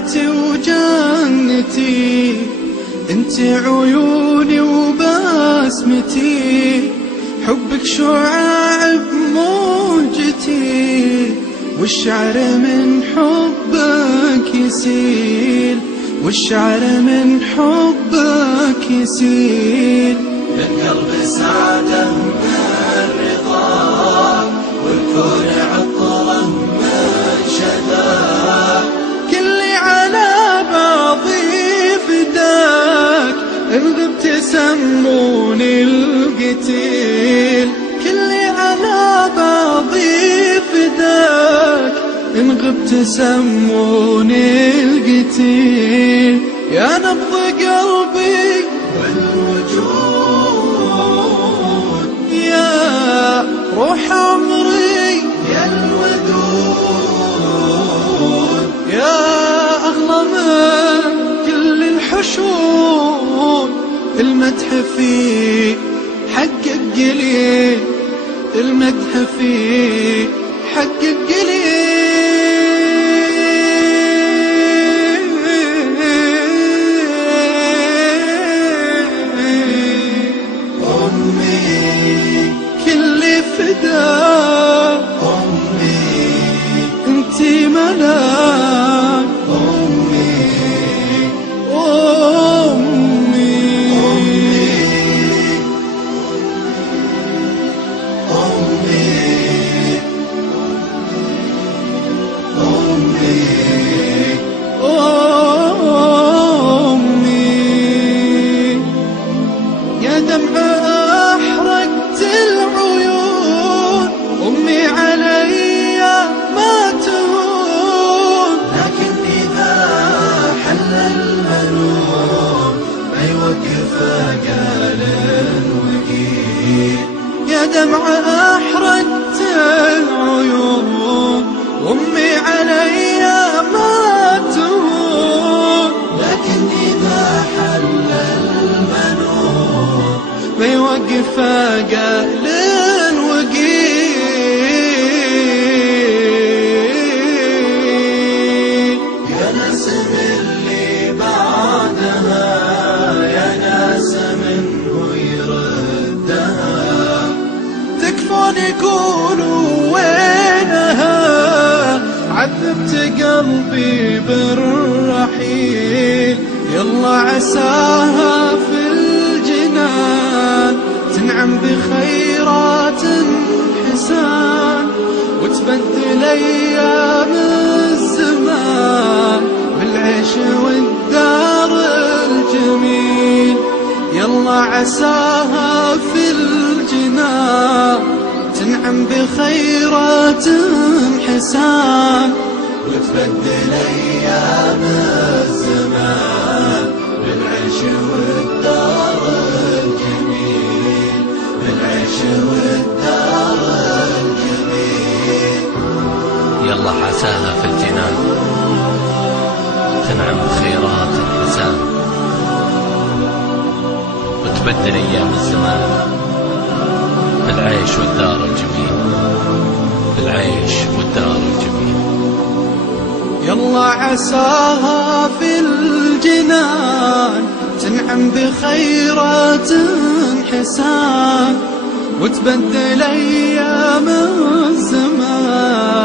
حياتي وجنتي، انت عيوني وبسمتي، حبك شعاع بموجتي، والشعر من حبك يسيل، والشعر من حبك يسيل. للقلب سعادة من رضاك، والكون عطره من شذاك، كلي على بعضي فداك، إن غبت سموني القتيل، كلي على بعضي فداك، إن غبت سموني القتيل. يا نبض قلبي والوجود، يا روح عمري يا الودود، يا أغلى من كل الحشود. المدح فيك حقك قليل، المدح فيك حقك قليل. كل فداك أمي، انتي ملاك أمي، أمي. أمي يا دمع أحرقت العيون، أمي علي ما تهون، لكن إذا حل المنون ما يوقف قال وقيل. يا دمع أحرقت العيون، أمي علي ما تهون، لكن إذا حل المنون ما يوقف قال وقيل. يا ناس اللي بعدها، يا ناس منه يردها، تكفون يقولوا وينها، عذبت قلبي بالرحيل. يلا عساها في الجنان تنعم بخيرات حسان، وتبدل أيام الزمان بالعيش والدار الجميل. يلا عساها في الجنان تنعم بخيرات حسان، وتبدل أيام الزمان بالعيش والدار الجميل، بالعيش والدار الجميل. يلا عساها في الجنان تنعم بخيرات الحسان، وتبدل أيام الزمان بالعيش والدار الجميل، بالعيش والدار الجميل. يلا عساها في الجنان تنعم بخيرات حسان، وتبدل أيام الزمان